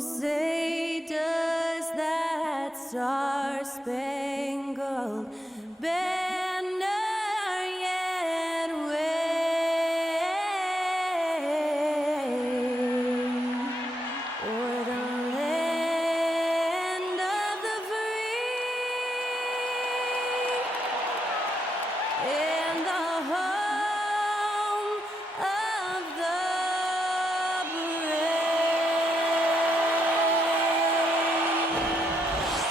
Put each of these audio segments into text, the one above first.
say does that star-spangled banner yet wave o'er the land of the free and the home of the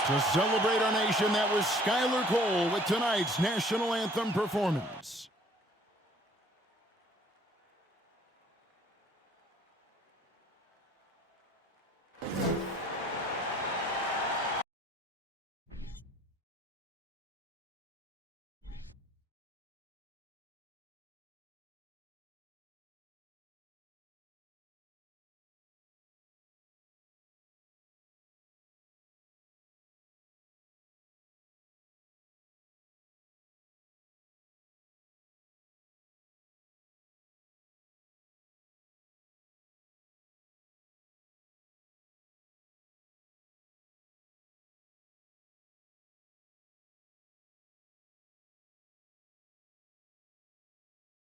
To celebrate our nation, that was Skylar Cole with tonight's national anthem performance.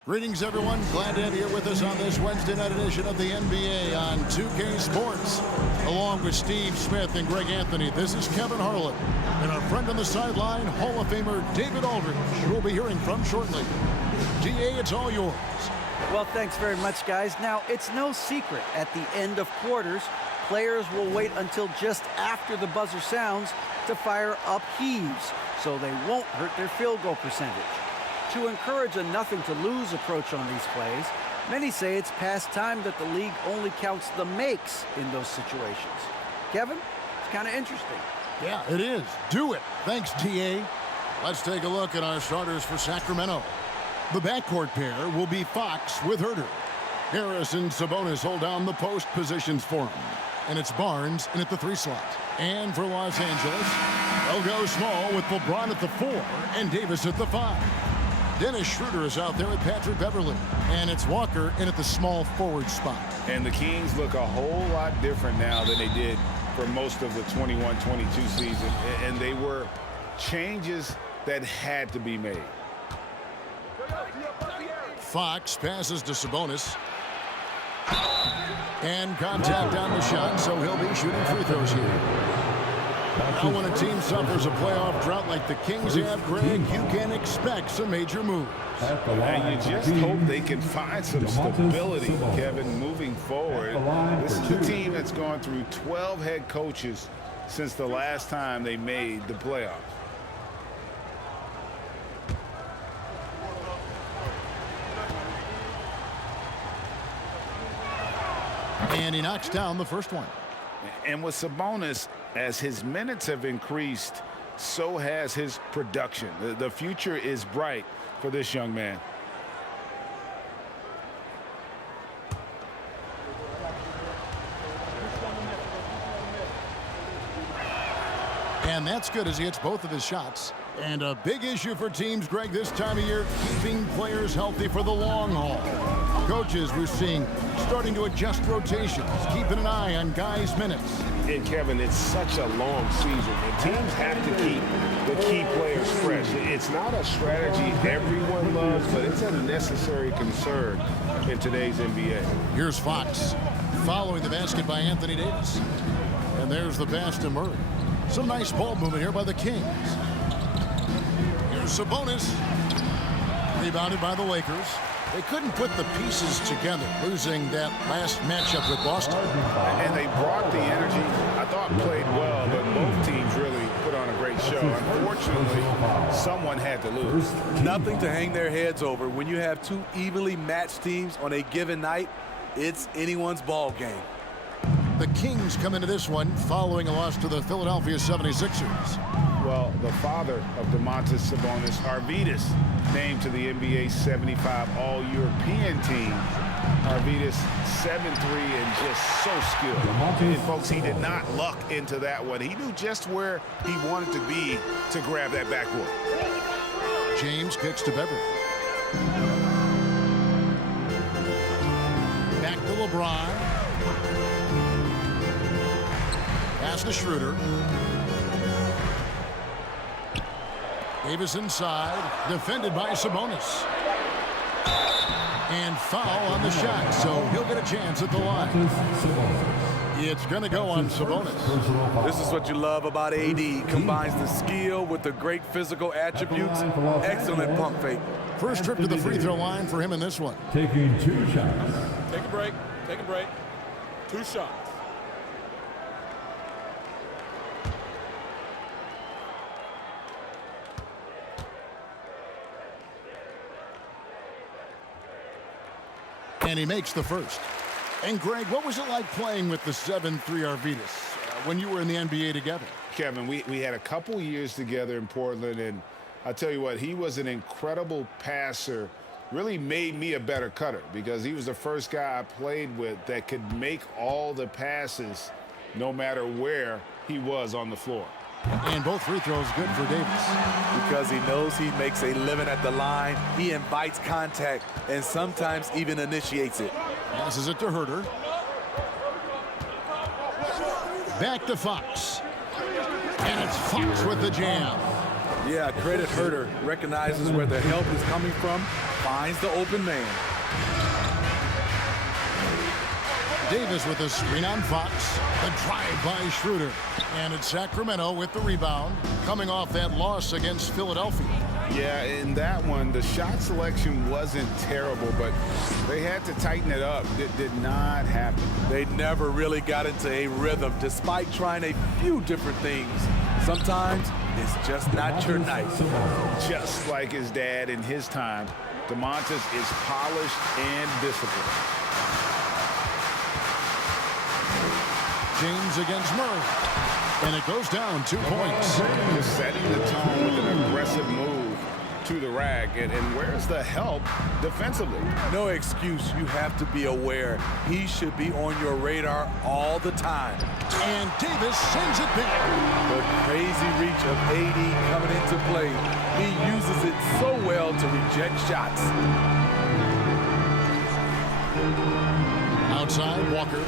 Greetings, everyone. Glad to have you here with us on this Wednesday night edition of the NBA on 2K Sports. Along with Steve Smith and Greg Anthony, this is Kevin Harlan. And our friend on the sideline, Hall of Famer David Aldridge, who we'll be hearing from shortly. DA, it's all yours. Well, thanks very much, guys. Now, it's no secret at the end of quarters, players will wait until just after the buzzer sounds to fire up heaves, so they won't hurt their field goal percentage. To encourage a nothing-to-lose approach on these plays, many say it's past time that the league only counts the makes in those situations. Kevin, it's kind of interesting. Yeah, it is. Do it. Thanks, DA. Let's take a look at our starters for Sacramento. The backcourt pair will be Fox with Herter. Harris and Sabonis hold down the post positions for him. And it's Barnes in at the 3 slot. And for Los Angeles, they'll go small with LeBron at the 4 and Davis at the 5. Dennis Schroeder is out there with Patrick Beverly. And it's Walker in at the small forward spot. And the Kings look a whole lot different now than they did for most of the 21-22 season. And they were changes that had to be made. Fox passes to Sabonis. And contact on the shot, so he'll be shooting free throws here. Now when a team suffers a playoff drought like the Kings have, Greg, you can expect some major moves. And you just hope they can find some stability, Kevin, moving forward. This is a team that's gone through 12 head coaches since the last time they made the playoffs. And he knocks down the first one. And with Sabonis, as his minutes have increased, so has his production. The future is bright for this young man. And that's good as he hits both of his shots. And a big issue for teams, Greg, this time of year, keeping players healthy for the long haul. Coaches, we're seeing, starting to adjust rotations, keeping an eye on guys' minutes. And, Kevin, it's such a long season, and teams have to keep the key players fresh. It's not a strategy everyone loves, but it's a necessary concern in today's NBA. Here's Fox, following the basket by Anthony Davis. And there's the pass to Murray. Some nice ball movement here by the Kings. Here's Sabonis. Rebounded by the Lakers. They couldn't put the pieces together, losing that last matchup with Boston. And they brought the energy. I thought played well, but both teams really put on a great show. Unfortunately, someone had to lose. Nothing to hang their heads over. When you have two evenly matched teams on a given night, it's anyone's ball game. The Kings come into this one following a loss to the Philadelphia 76ers. Well, the father of Domantas Sabonis, Arvydas, named to the NBA 75 All-European team. Arvydas, 7'3", and just so skilled. And folks, he did not luck into that one. He knew just where he wanted to be to grab that backboard. James kicks to Beverly. Back to LeBron. Pass to Schroeder. Davis inside, defended by Sabonis. And foul on the shot, so he'll get a chance at the line. It's going to go on Sabonis. This is what you love about AD. Combines the skill with the great physical attributes. Excellent pump fake. First trip to the free throw line for him in this one. Taking 2 shots. Take a break. Take a break. 2 shots. And he makes the first. And Greg, what was it like playing with the 7'3 Arvydas when you were in the NBA together? Kevin, we had a couple years together in Portland, and I'll tell you what, he was an incredible passer. Really made me a better cutter because he was the first guy I played with that could make all the passes no matter where he was on the floor. And both free throws good for Davis. Because he knows he makes a living at the line, he invites contact and sometimes even initiates it. Passes it to Herter. Back to Fox. And it's Fox with the jam. Yeah, credit Herter. Recognizes where the help is coming from, finds the open man. Davis with a screen on Fox. The drive by Schroeder. And it's Sacramento with the rebound, coming off that loss against Philadelphia. Yeah, in that one, the shot selection wasn't terrible, but they had to tighten it up. It did not happen. They never really got into a rhythm, despite trying a few different things. Sometimes it's just not your night. Just like his dad in his time, Domantas is polished and disciplined. James against Murray. And it goes down 2 points. Just setting the tone with an aggressive move to the rack. And where's the help defensively? No excuse. You have to be aware. He should be on your radar all the time. And Davis sends it back. The crazy reach of AD coming into play. He uses it so well to reject shots. Outside, Walker.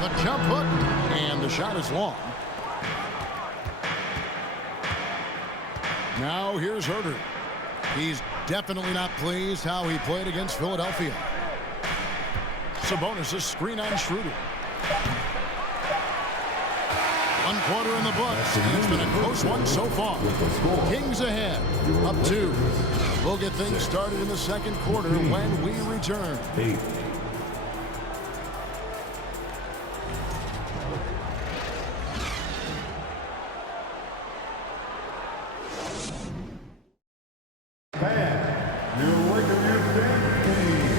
The jump hook, and the shot is long. Now here's Herter. He's definitely not pleased how he played against Philadelphia. Sabonis' screen on Schroeder. 1 quarter in the books, and it's been a close one so far. Kings ahead, up 2. We'll get things started in the second quarter when we return. 8.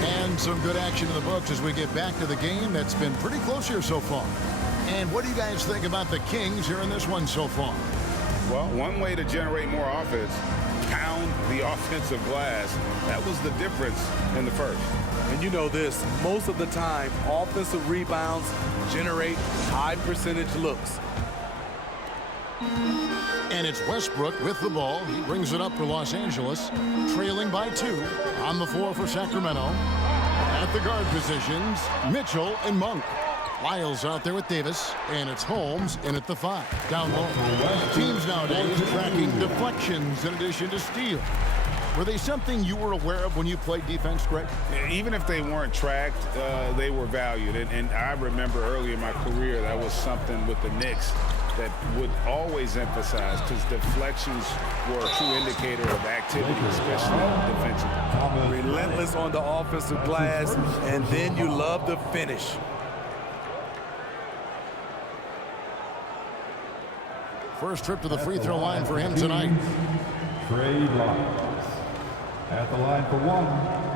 And some good action in the books as we get back to the game that's been pretty close here so far. And what do you guys think about the Kings here in this one so far? Well, one way to generate more offense, pound the offensive glass. That was the difference in the first. And you know this, most of the time, offensive rebounds generate high percentage looks. And it's Westbrook with the ball. He brings it up for Los Angeles, trailing by 2 on the floor for Sacramento. At the guard positions, Mitchell and Monk. Lyles out there with Davis, and it's Holmes in at the 5, down low. Teams nowadays tracking deflections in addition to steals. Were they something you were aware of when you played defense, Greg? Even if they weren't tracked, they were valued. And I remember early in my career, that was something with the Knicks that would always emphasize, because deflections were a true indicator of activity, especially defensively. Relentless on the offensive glass, and then you love the finish. First trip to the free throw line for him tonight. Trey Lyles at the line for 1.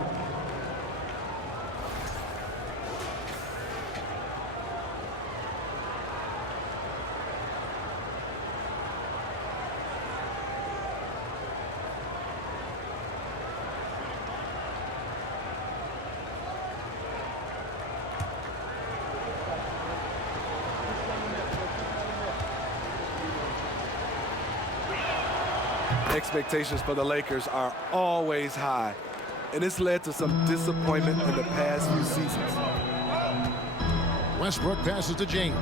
Expectations for the Lakers are always high, and it's led to some disappointment in the past few seasons. Westbrook passes to James.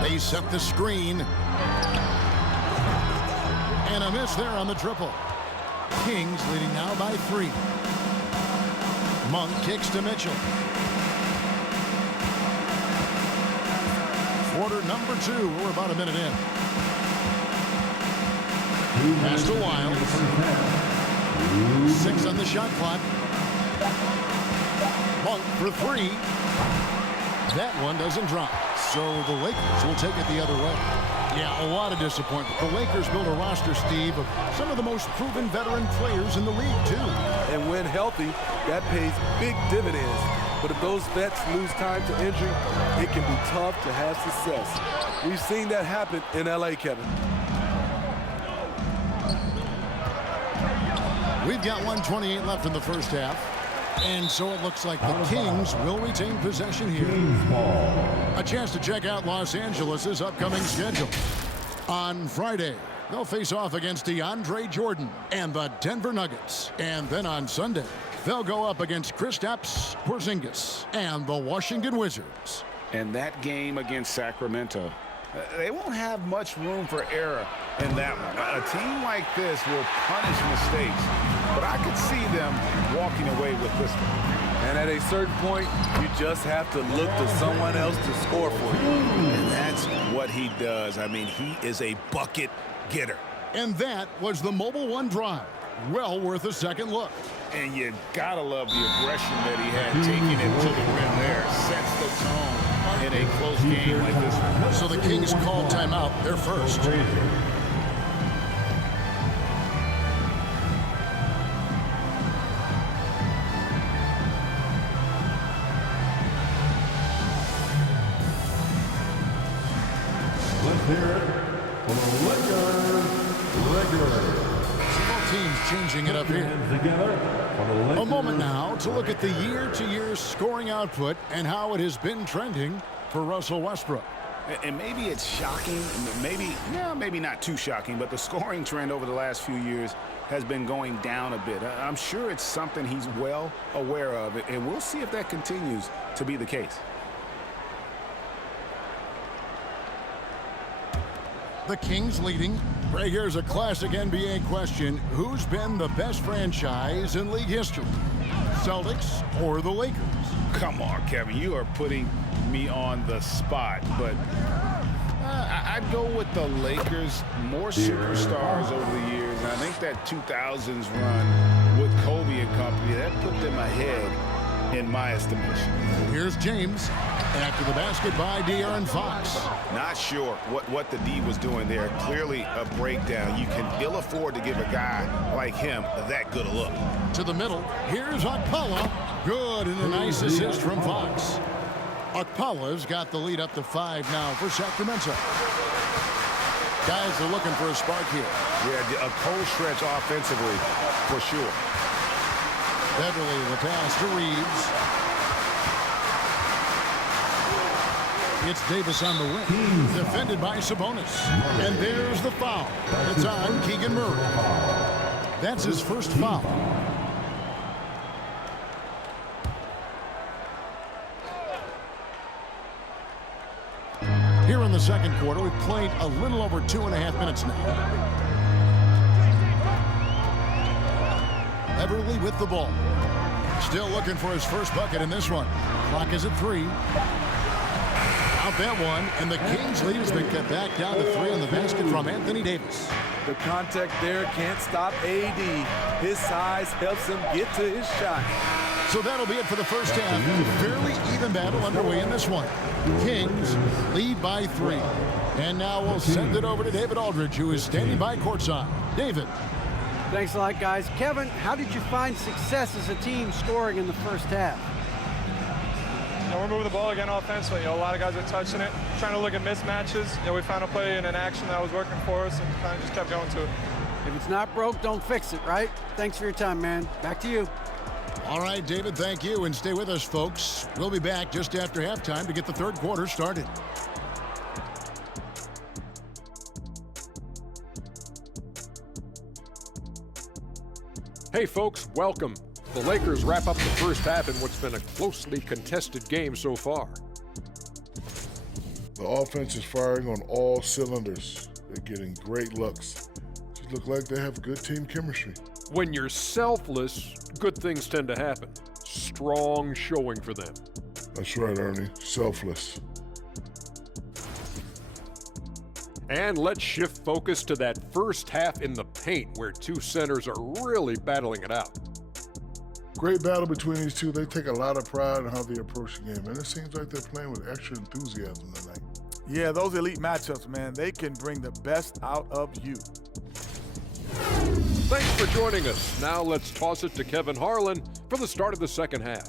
They set the screen. And a miss there on the triple. Kings leading now by 3. Monk kicks to Mitchell. Quarter number 2. We're about a minute in. Pass to Wiles. 6 on the shot clock. Monk for 3. That one doesn't drop. So the Lakers will take it the other way. Yeah, a lot of disappointment. The Lakers build a roster, Steve, of some of the most proven veteran players in the league, too. And when healthy, that pays big dividends. But if those vets lose time to injury, it can be tough to have success. We've seen that happen in L.A., Kevin. We've got 1:28 left in the first half. And so it looks like the Kings will retain possession here. A chance to check out Los Angeles' upcoming schedule. On Friday, they'll face off against DeAndre Jordan and the Denver Nuggets. And then on Sunday, they'll go up against Kristaps Porzingis and the Washington Wizards. And that game against Sacramento, they won't have much room for error in that one. A team like this will punish mistakes, but I could see them walking away with this one. And at a certain point, you just have to look to someone else to score for you. And that's what he does. I mean, he is a bucket getter. And that was the Mobile One drive. Well worth a second look. And you gotta love the aggression that he had, taking it to the rim there. Sets the tone in a close game like this one. So the Kings call timeout. They're first. Let's hear it for the Lakers regulars. Both teams changing it up here. A moment now to look at the year-to-year scoring output and how it has been trending for Russell Westbrook. And maybe it's shocking, maybe not too shocking, but the scoring trend over the last few years has been going down a bit. I'm sure it's something he's well aware of, and we'll see if that continues to be the case. The Kings leading. Right here's a classic NBA question. Who's been the best franchise in league history? Celtics or the Lakers? Come on, Kevin, you are putting me on the spot, but I'd go with the Lakers. More superstars over the years, and I think that 2000s run with Kobe and company, that put them ahead in my estimation. Here's James. After the basket by De'Aaron Fox. Not sure what the D was doing there. Clearly a breakdown. You can ill afford to give a guy like him that good a look. To the middle. Here's Okpala. Good, and a nice assist from Fox. Okpala's got the lead up to 5 now for Sacramento. Guys are looking for a spark here. Yeah, a cold stretch offensively for sure. Beverly, the pass to Reeves. It's Davis on the wing. Defended by Sabonis. And there's the foul. It's on Keegan Murray. That's his first foul. Here in the second quarter, we've played a little over 2.5 minutes now. Beverly with the ball. Still looking for his first bucket in this one. Clock is at 3. Out that one, and the Kings lead has been cut back down to 3 on the basket from Anthony Davis. The contact there can't stop AD. His size helps him get to his shot. So that'll be it for the first half. Fairly even battle underway in this one. Kings lead by 3. And now we'll send it over to David Aldridge, who is standing by courtside. David. Thanks a lot, guys. Kevin, how did you find success as a team scoring in the first half? We're moving the ball again offensively. A lot of guys are touching it, trying to look at mismatches. We found a play in an action that was working for us and kind of just kept going to it. If it's not broke, don't fix it, right? Thanks for your time, man. Back to you. All right, David, thank you. And stay with us, folks. We'll be back just after halftime to get the third quarter started. Hey, folks, welcome. The Lakers wrap up the first half in what's been a closely contested game so far. The offense is firing on all cylinders. They're getting great looks. Just look like they have good team chemistry. When you're selfless, good things tend to happen. Strong showing for them. That's right, Ernie. Selfless. And let's shift focus to that first half in the paint where two centers are really battling it out. Great battle between these two. They take a lot of pride in how they approach the game, and it seems like they're playing with extra enthusiasm tonight. Yeah, those elite matchups, man, they can bring the best out of you. Thanks for joining us. Now let's toss it to Kevin Harlan for the start of the second half.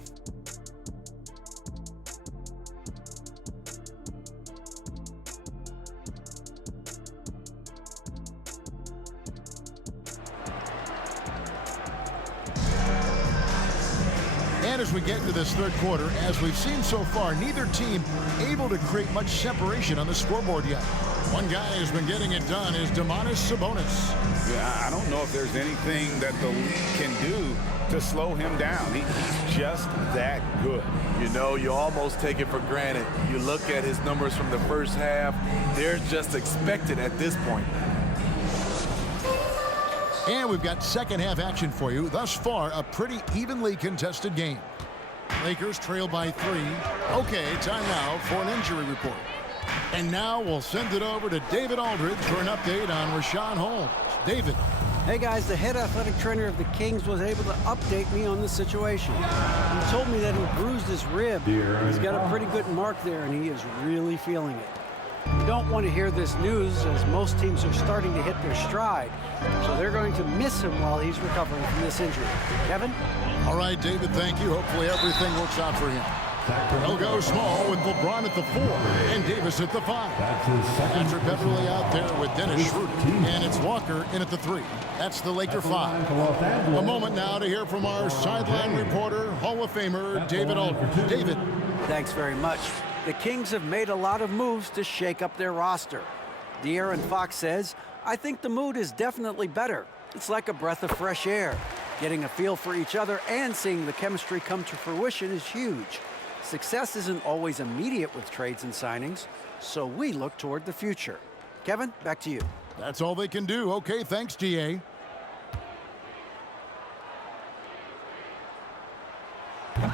And as we get into this third quarter, as we've seen so far, neither team able to create much separation on the scoreboard yet. One guy who's been getting it done is Domantas Sabonis. Yeah, I don't know if there's anything that the league can do to slow him down. He's just that good. You know, you almost take it for granted. You look at his numbers from the first half, they're just expected at this point. And we've got second half action for you. Thus far, a pretty evenly contested game. Lakers trail by 3. Okay, time now for an injury report. And now we'll send it over to David Aldridge for an update on Rashawn Holmes. David. Hey guys, the head athletic trainer of the Kings was able to update me on the situation. He told me that he bruised his rib. He's got a pretty good mark there, and he is really feeling it. You don't want to hear this news, as most teams are starting to hit their stride, so they're going to miss him while he's recovering from this injury. Kevin? All right, David, thank you. Hopefully everything works out for him. They'll go small with LeBron at the 4 and Davis at the 5. Patrick Beverly out there with Dennis Schroeder, and it's Walker in at the 3. That's the Laker 5. A moment now to hear from our sideline reporter, Hall of Famer David Aldridge. David. Thanks very much. The Kings have made a lot of moves to shake up their roster. De'Aaron Fox says, I think the mood is definitely better. It's like a breath of fresh air. Getting a feel for each other and seeing the chemistry come to fruition is huge. Success isn't always immediate with trades and signings, so we look toward the future. Kevin, back to you. That's all they can do. Okay, thanks, DA.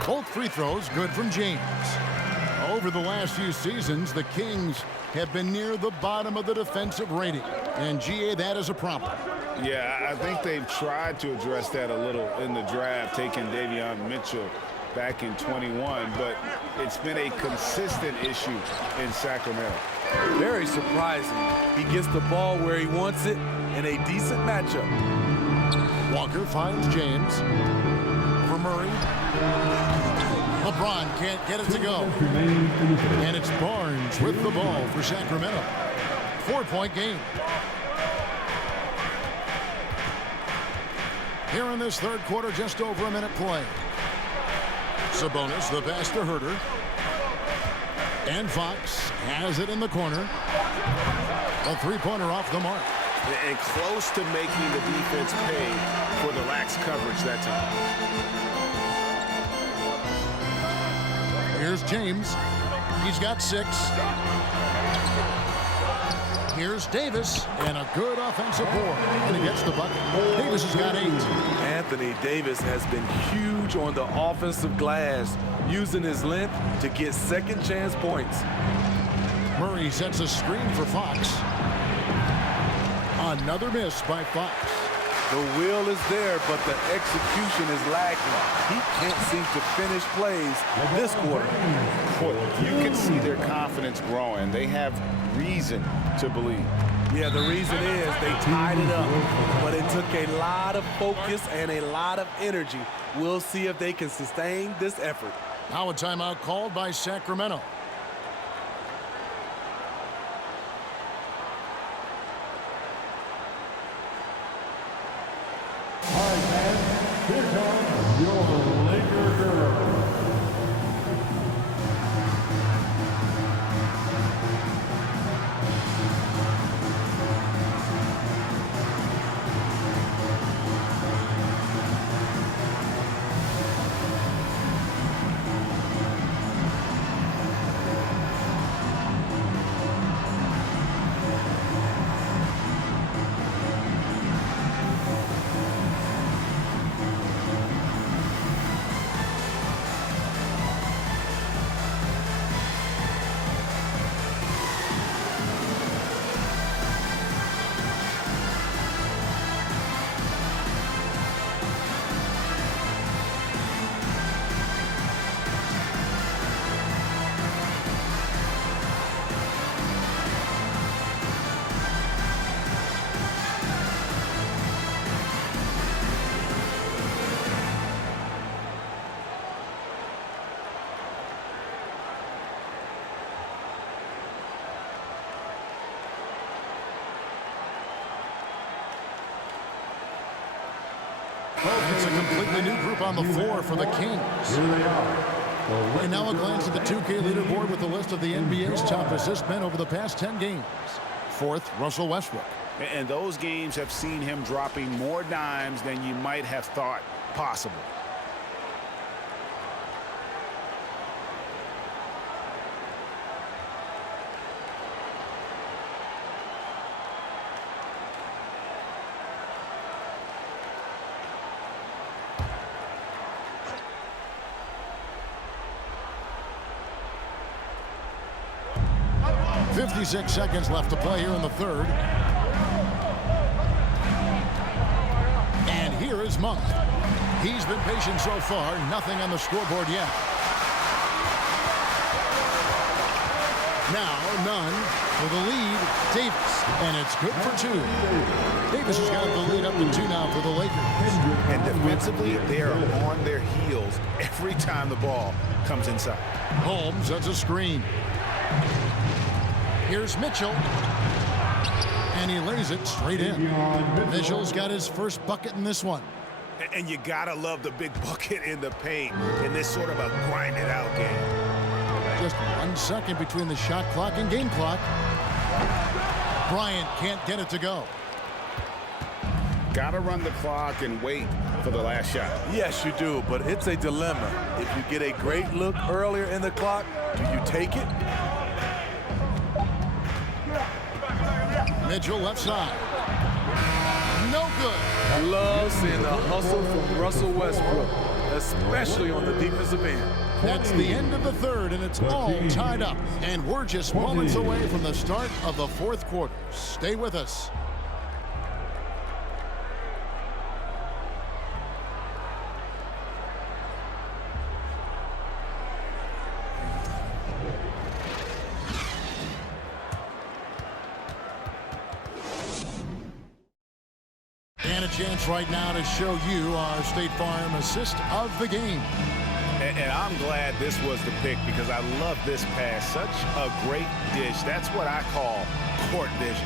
Both free throws good from James. Over the last few seasons, the Kings have been near the bottom of the defensive rating. And GA, that is a problem. Yeah, I think they've tried to address that a little in the draft, taking Davion Mitchell back in 21, but it's been a consistent issue in Sacramento. Very surprising. He gets the ball where he wants it in a decent matchup. Walker finds James. For Murray. LeBron can't get it to go. And it's Barnes with the ball for Sacramento. 4-point game. Here in this third quarter, just over a minute play. Sabonis, the pass to Herter. And Fox has it in the corner. A three-pointer off the mark. And close to making the defense pay for the lax coverage that time. Here's James. He's got 6. Here's Davis, and a good offensive board. And he gets the bucket. Davis has got 8. Anthony Davis has been huge on the offensive glass, using his length to get second chance points. Murray sets a screen for Fox. Another miss by Fox. The will is there, but the execution is lacking. He can't seem to finish plays this quarter. You can see their confidence growing. They have reason to believe. Yeah, the reason is they tied it up, but it took a lot of focus and a lot of energy. We'll see if they can sustain this effort. Now a timeout called by Sacramento. All right, man. Here comes your Laker girl. It's a completely new group on the floor for the Kings. And now a glance at the 2K leaderboard with the list of the NBA's top assist men over the past 10 games. Fourth, Russell Westbrook. And those games have seen him dropping more dimes than you might have thought possible. .56 seconds left to play here in the third. And here is Monk. He's been patient so far. Nothing on the scoreboard yet. Now, none for the lead, Davis. And it's good for two. Davis has got the lead up to 2 now for the Lakers. And defensively, they are on their heels every time the ball comes inside. Holmes sets a screen. Here's Mitchell. And he lays it straight in. Mitchell's got his first bucket in this one. And you gotta love the big bucket in the paint in this sort of a grind-it-out game. Just 1 second between the shot clock and game clock. Bryant can't get it to go. Gotta run the clock and wait for the last shot. Yes, you do, but it's a dilemma. If you get a great look earlier in the clock, do you take it? Mitchell left side. No good. Love seeing the hustle from Russell Westbrook, especially on the defensive end. That's the end of the third, and it's all tied up. And we're just moments away from the start of the fourth quarter. Stay with us. And a chance right now to show you our State Farm assist of the game. And I'm glad this was the pick because I love this pass. Such a great dish. That's what I call court vision.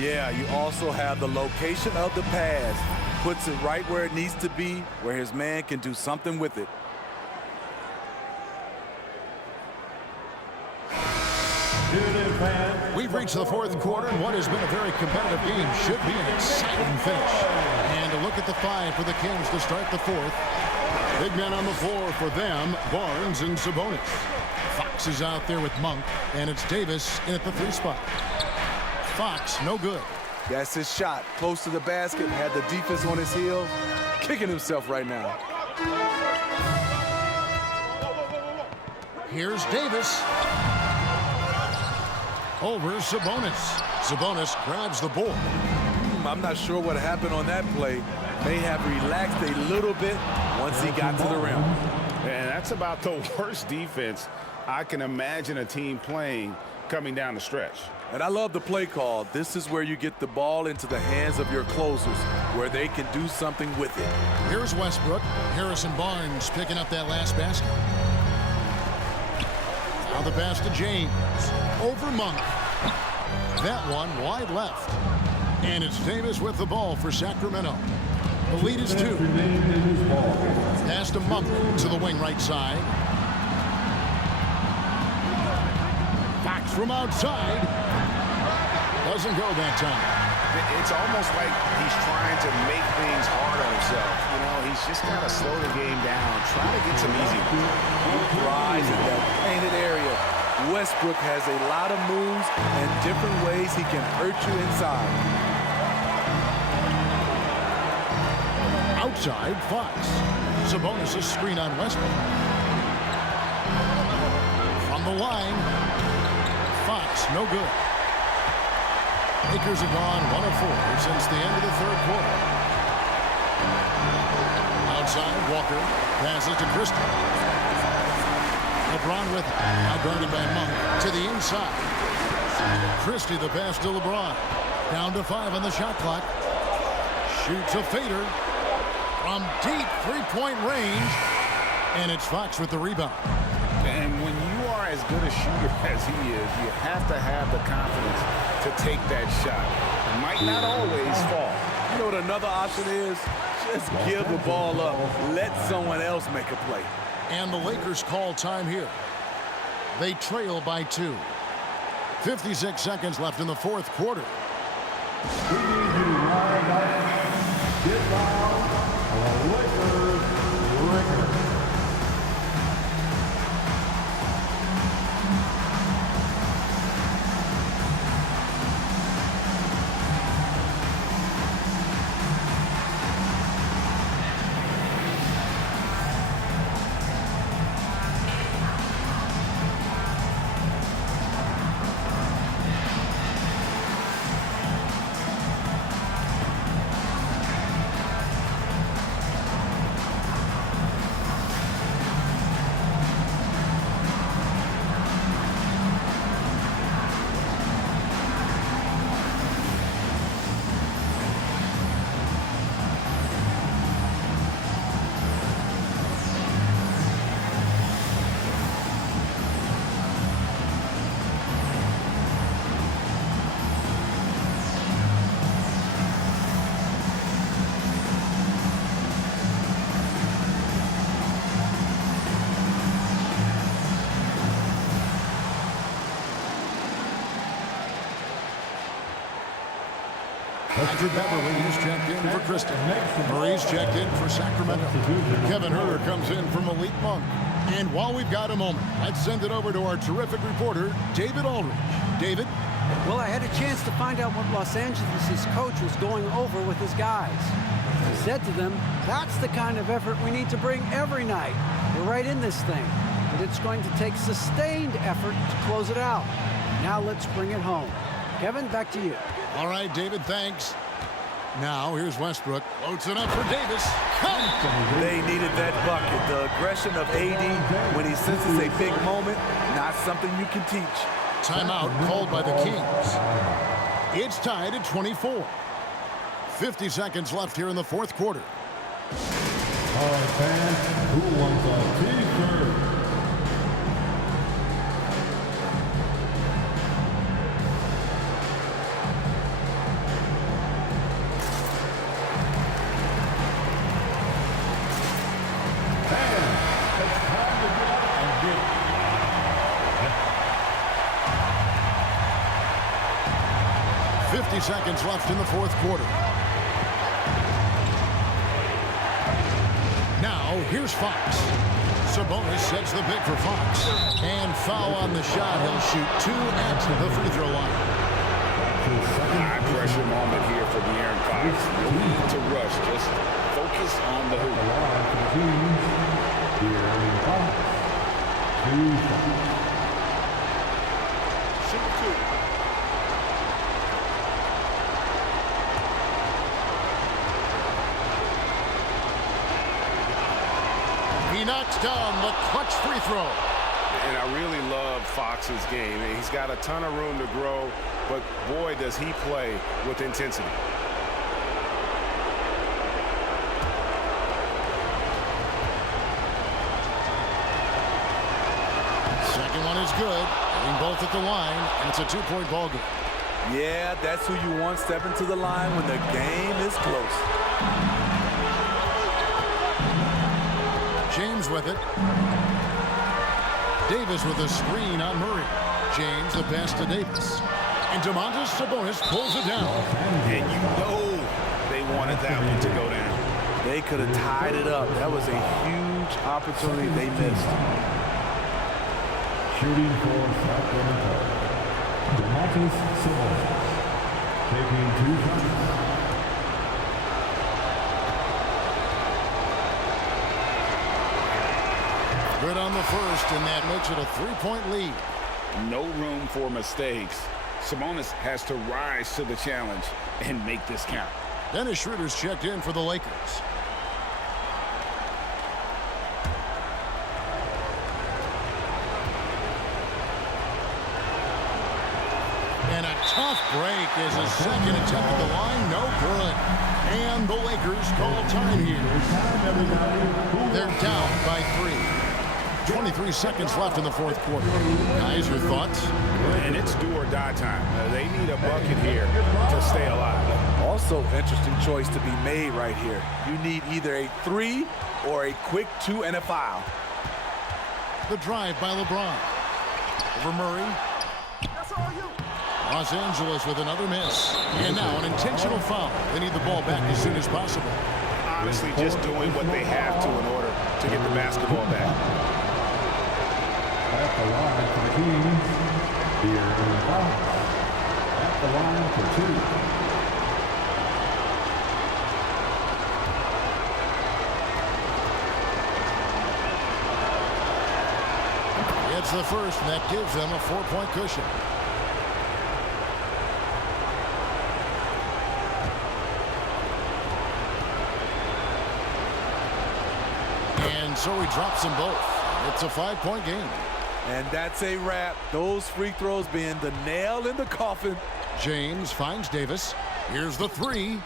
Yeah, you also have the location of the pass. Puts it right where it needs to be, where his man can do something with it. We've reached the fourth quarter, and what has been a very competitive game should be an exciting finish. And a look at the 5 for the Kings to start the fourth. Big men on the floor for them, Barnes and Sabonis. Fox is out there with Monk, and it's Davis in at the 3 spot. Fox, no good. That's his shot. Close to the basket, had the defense on his heels. Kicking himself right now. Here's Davis. Over Sabonis. Sabonis grabs the board. I'm not sure what happened on that play. May have relaxed a little bit once he got to the rim. And that's about the worst defense I can imagine a team playing coming down the stretch. And I love the play call. This is where you get the ball into the hands of your closers, where they can do something with it. Here's Westbrook. Harrison Barnes picking up that last basket. Now the pass to James. Over Monk. That one wide left. And it's Davis with the ball for Sacramento. The lead is 2. Pass to Monk to the wing right side. Fox from outside. Doesn't go that time. It's almost like he's trying to make things hard on himself. You know, he's just got to slow the game down, try to get some easy. He thrives in that painted area. Westbrook has a lot of moves and different ways he can hurt you inside. Outside, Fox. Sabonis' screen on Westbrook. From the line, Fox, no good. Lakers have gone 1 of 4 since the end of the third quarter. Outside, Walker passes to Christie. LeBron with it. Now guarded by Monk to the inside. Christie the pass to LeBron. Down to 5 on the shot clock. Shoots a fader from deep three-point range. And it's Fox with the rebound. And when you are as good a shooter as he is, you have to have the confidence to take that shot. It might not always fall. You know what another option is? Just give the ball up. Let someone else make a play. And the Lakers call time here. They trail by 2. 56 seconds left in the fourth quarter. We need you right now. Get down. Lakers record. Patrick Beverly is checked in for Kristen. Murray's checked in for Sacramento. Kevin Herter comes in for Malik Monk. And while we've got a moment, let's send it over to our terrific reporter, David Aldridge. David? Well, I had a chance to find out what Los Angeles' coach was going over with his guys. He said to them, that's the kind of effort we need to bring every night. We're right in this thing, but it's going to take sustained effort to close it out. Now let's bring it home. Kevin, back to you. All right, David, thanks. Now, here's Westbrook. Floats it up for Davis. They needed that bucket. The aggression of AD when he senses a big moment, not something you can teach. Timeout called by the Kings. It's tied at 24. 50 seconds left here in the fourth quarter. All right, fans, who wants a T-shirt? Seconds left in the fourth quarter. Now, here's Fox. Sabonis sets the pick for Fox. And foul on the shot. He'll shoot 2 at the free throw line. High pressure moment here for De'Aaron Fox. No need to rush. Just focus on the hoop. Shoot 2. He knocks down the clutch free throw. And I really love Fox's game. He's got a ton of room to grow, but boy, does he play with intensity. Second one is good. Hitting both at the line, and it's a 2-point ball game. Yeah, that's who you want stepping to the line when the game is close. James with it. Davis with a screen on Murray. James the pass to Davis. And Domantas Sabonis pulls it down. And you know they wanted that one to go down. They could have tied it up. That was a huge opportunity they missed. Shooting for Sacramento. Domantas Sabonis taking 2 shots. Good on the first, and that makes it a 3-point lead. No room for mistakes. Sabonis has to rise to the challenge and make this count. Dennis Schroeder's checked in for the Lakers. And a tough break is a second attempt at the line. No good. And the Lakers call time here. They're down by 3. 23 seconds left in the fourth quarter. Guys, your thoughts? And it's do or die time. They need a bucket here to stay alive. Also, interesting choice to be made right here. You need either a 3 or a quick 2 and a foul. The drive by LeBron. Over Murray. Los Angeles with another miss. And now an intentional foul. They need the ball back as soon as possible. Honestly, just doing what they have to in order to get the basketball back. At the line for the Kings, De'Aaron Fox. At the line for 2. It's the first, and that gives them a 4-point cushion. And so he drops them both. It's a 5-point game. And that's a wrap. Those free throws being the nail in the coffin. James finds Davis. Here's the 3.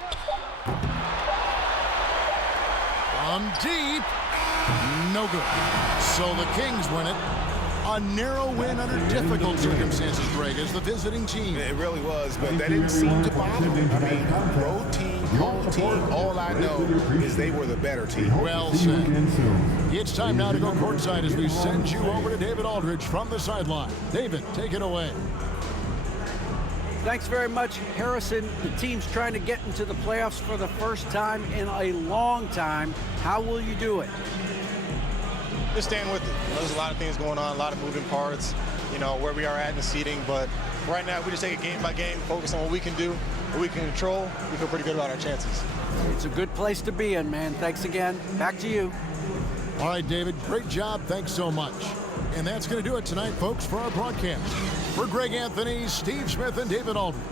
From deep. No good. So the Kings win it. A narrow win under difficult circumstances, Greg, as the visiting team. It really was, but that didn't seem to bother me. I mean, road team, home team, all I know is they were the better team. Well said. It's time now to go courtside as we send you over to David Aldridge from the sideline. David, take it away. Thanks very much, Harrison. The team's trying to get into the playoffs for the first time in a long time. How will you do it? Just staying with it. There's a lot of things going on, a lot of moving parts, where we are at in the seeding. But right now, we just take it game by game, focus on what we can do, what we can control. We feel pretty good about our chances. It's a good place to be in, man. Thanks again. Back to you. All right, David, great job. Thanks so much. And that's going to do it tonight, folks, for our broadcast. For Greg Anthony, Steve Smith, and David Aldridge,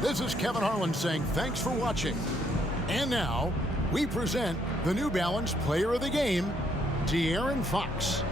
this is Kevin Harlan saying thanks for watching. And now, we present the New Balance Player of the Game, De'Aaron Fox.